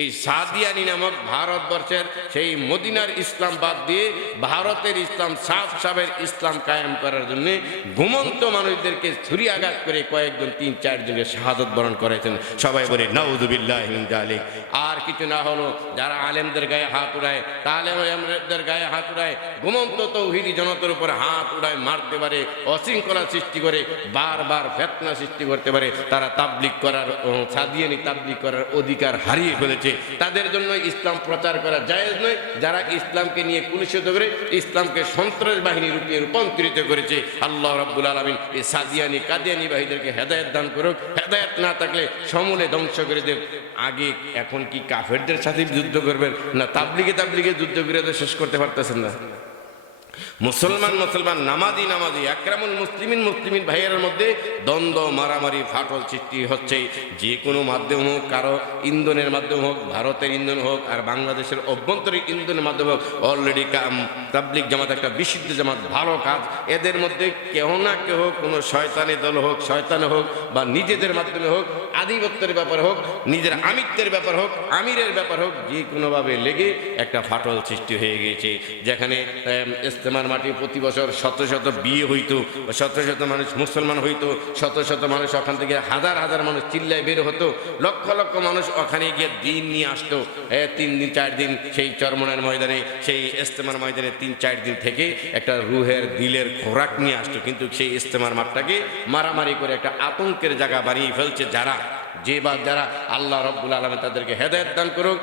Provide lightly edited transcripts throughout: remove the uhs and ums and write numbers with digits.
এই সাদিয়ানি নামক ভারতবর্ষের সেই মদিনার ইসলাম বাদ দিয়ে ভারতের ইসলাম সাহেবের ইসলাম কায়েম করার জন্য ঘুমন্ত মানুষদেরকে ছুরিয়াঘাত করে কয়েকজন ৩-৪ জনকে শাহাদত বরণ করেছেন। সবাই বলে নাউযুবিল্লাহি মিন যালিক। আর কিছু না হলো যারা আলেমদের গায়ে হাত উড়ায়, আলেমদের গায়ে হাত উড়ায়, ঘুমন্ত তৌহিদি জনতার উপর হাত উড়ায় মারতে পারে, অশৃঙ্খলা সৃষ্টি করে, বারবার ফিতনা সৃষ্টি করতে পারে, তারা তাবলীগ করার সাদিয়ানি তাবলীগ করার অধিকার হারিয়ে ফেলেছে। তাদের জন্য ইসলাম প্রচার করা জায়েজ নয়। যারা ইসলামকে নিয়ে কুলুষিত করে ইসলামকে সন্ত্রাস বাহিনী রূপে রূপান্তরিত করেছে, আল্লাহ রাব্বুল আলামিন এই সাদিয়ানি কাদিয়ানি বাহিনীদেরকে হেদায়েত দান করুক। হেদায়েত না থাকলে সমূলে ধ্বংস করে দেব। আগে এখন কি কাফেরদের সাথে যুদ্ধ করবেন না তাবলীগে যুদ্ধ করে শেষ করতে পারতেছেন না? মুসলমান নামাজি আকরামুল মুসলিমিন ভাইয়ের মধ্যে দ্বন্দ্ব, মারামারি, ফাটল সৃষ্টি হচ্ছে। যে কোনো মাধ্যম হোক, কারো ইন্ধনের মাধ্যম হোক, ভারতের ইন্ধন হোক আর বাংলাদেশের অভ্যন্তরীণ ইন্ধনের মাধ্যমে হোক, অলরেডি তাবলীগ জামাত একটা বিশুদ্ধ জামাত, ভালো কাজ। এদের মধ্যে কেহ না কেহ কোনো শয়তানি দল হোক, শয়তান হোক বা নিজেদের মাধ্যমে হোক, আধিপত্যের ব্যাপার হোক, নিজের আমিত্বের ব্যাপার হোক, আমিরের ব্যাপার হোক, যে কোনোভাবে লেগে একটা ফাটল সৃষ্টি হয়ে গিয়েছে। যেখানে ইস্তেমার মাটি প্রতি বছর শত শত বিয়ে হইতো, শত শত মানুষ মুসলমান হইতো, শত শত মানুষ ওখান থেকে হাজার হাজার মানুষ চিল্লায় বের হতো, লক্ষ লক্ষ মানুষ ওখানে গিয়ে দিন নিয়ে আসতো। 3-4 দিন সেই চরমনার ময়দানে, সেই ইস্তেমার ময়দানে 3-4 দিন থেকে একটা রুহের দিলের খোরাক নিয়ে আসতো। কিন্তু সেই ইস্তেমার মাঠটাকে মারামারি করে একটা আতঙ্কের জায়গা বানিয়ে ফেলছে যারা আল্লাহ রাব্বুল আলামিন তাদেরকে হেদায়েত দান করুক,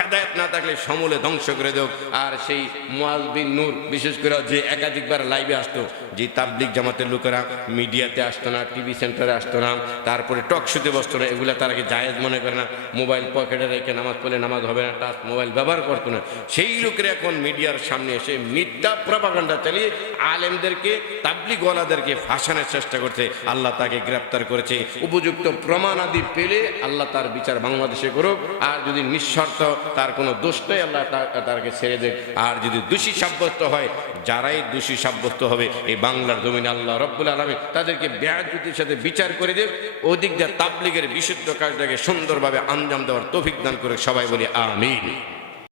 হেদায়েত না থাকলে সমূলে ধ্বংস করে দেব। আর সেই মুআজ বিন নূর বিশেষ করে যে একাধিকবার লাইভে আসতো, যে তাবলীগ জামাতের লোকেরা মিডিয়াতে আসতো না, টিভি সেন্টারে আসতো না, তারপরে টক শোতে বসতো না, এগুলা তারা জায়েজ মনে করে না। মোবাইল পকেটে রেখে নামাজ পড়লে নামাজ হবে না, টাচ মোবাইল ব্যবহার করতো না। সেই লোকেরা এখন মিডিয়ার সামনে এসে মিথ্যা প্রপাগান্ডা চালিয়ে আলেমদেরকে, তাবলীগওয়ালাদেরকে ফাঁসানোর চেষ্টা করছে। আল্লাহ তাকে গ্রেফতার করেছে। উপযুক্ত প্রমাণ আদি পেলে আল্লাহ তার বিচার বাংলাদেশে করুক। আর যদি নিঃশর্ত তার কোনো দোষ নেই, আল্লাহ তাকে ছেড়ে দেখ। আর যদি দোষী সাব্যস্ত হয়, যারাই দোষী সাব্যস্ত হবে এই বাংলার জমিনে আল্লাহ রাব্বুল আলামিন তাদেরকে বেয়াদবির সাথে বিচার করে দেব। ওদিক দিয়ে তাবলীগের বিশুদ্ধ কাজটাকে সুন্দরভাবে আঞ্জাম দেওয়ার তৌফিক দান করে সবাই বলি আমিন।